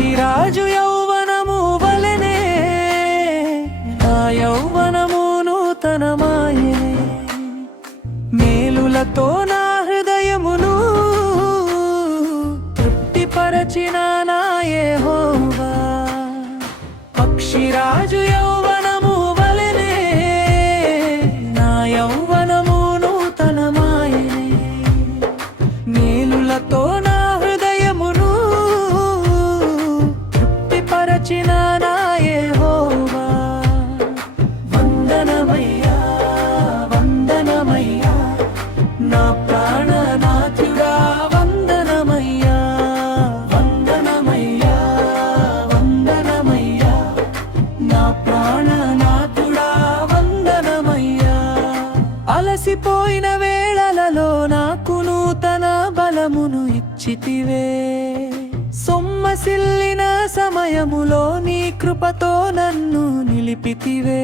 పక్షిరాజు యౌవనము వలెనే నా యౌవనము నూతనమాయెనే మేలులతో నా హృదయమును తృప్తిపరచిన నా యెహోవా పక్షిరాజు యౌవనము వలెనే నా యౌవనము నూతనమాయెనే మేలులతో నా హృదయమును తృప్తిపరచిన నా యెహోవా వందనమయ్యా వందనమయ్యా నా ప్రాణనాథుడా వందనమయ్యా వందనమయ్యా వందనమయ్యా నా ప్రాణనాథుడా వందనమయ్యా అలసిపోయిన వేళలలో నాకు నూతన బలమును ఇచ్చితివే సొమ్మసిల్లిన సమయములో నీ కృపతో నన్ను నిలిపితివే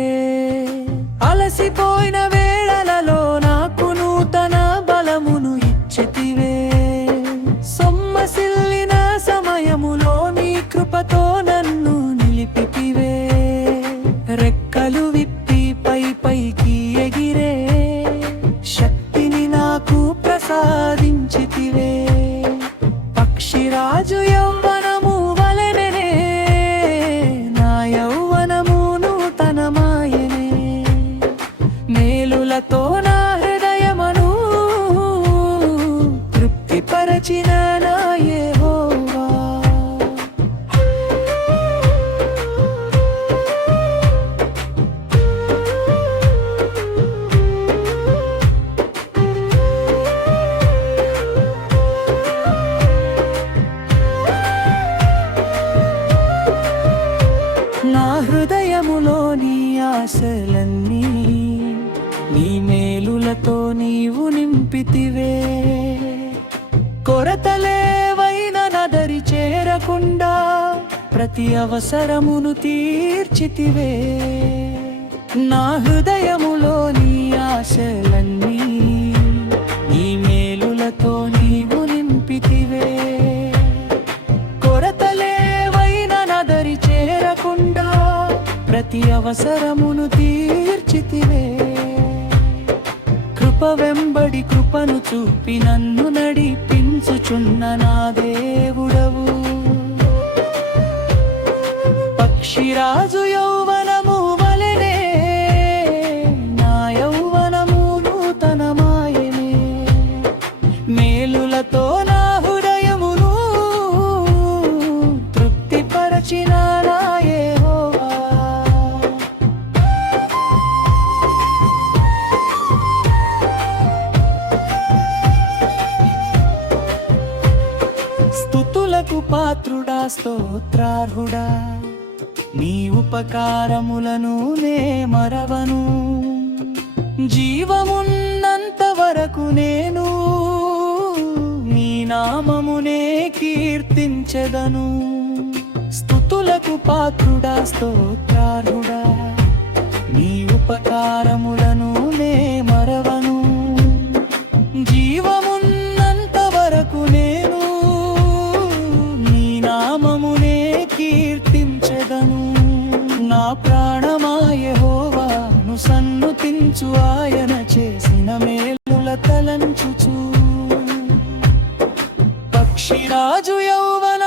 అలసిపోయిన వేళలలో నాకు నూతన బలమును ఇచ్చితివే సొమ్మసిల్లిన సమయములో నీ కృపతో నన్ను నిలిపితివే రెక్కలు విప్పి పైకి ఎగిరే శక్తిని నాకు ప్రసాదించితివే పక్షిరాజు యౌవనము వలెనే నా యౌవనము నూతనమాయెనే మేలులతో నా హృదయమును తృప్తిపరచిన నా యెహోవా నా హృదయములోని ఆశలన్నీ నీ మేలులతో నీవు నింపితివే కొరతలేవైన నదరి చేరకుండా ప్రతి అవసరమును తీర్చితివే నా హృదయములోని ఆశలన్నీ నీ మేలులతో నీవు నింపితివే కొరతలేవైన నదరి చేరకుండా ప్రతి అవసరమును తీర్చితివే కృప వెంబడి కృపను చూపి నన్ను నడిపించుచున్న నా దేవుడవు పక్షిరాజు యౌవనము వలెనే నా యౌవనము నూతనమాయెనే మేలులతో నా హృదయమును తృప్తిపరచిన నా యెహోవా స్తుతులకు పాత్రుడా స్తోత్రార్హుడా నీ ఉపకారములను నే మరవను జీవమున్నంత వరకు నేను నీ నామమునే కీర్తించెదను స్తుతులకు పాత్రుడా స్తోత్రార్హుడా నీ ఉపకారములను నే మరవను జీవమున్నంత వరకు నేను నీ నామమునే కీర్తించెదను నా ప్రాణమా యెహోవాను సన్నుతించు ఆయన చేసిన మేలుల తలంచుచు పక్షిరాజు యౌవన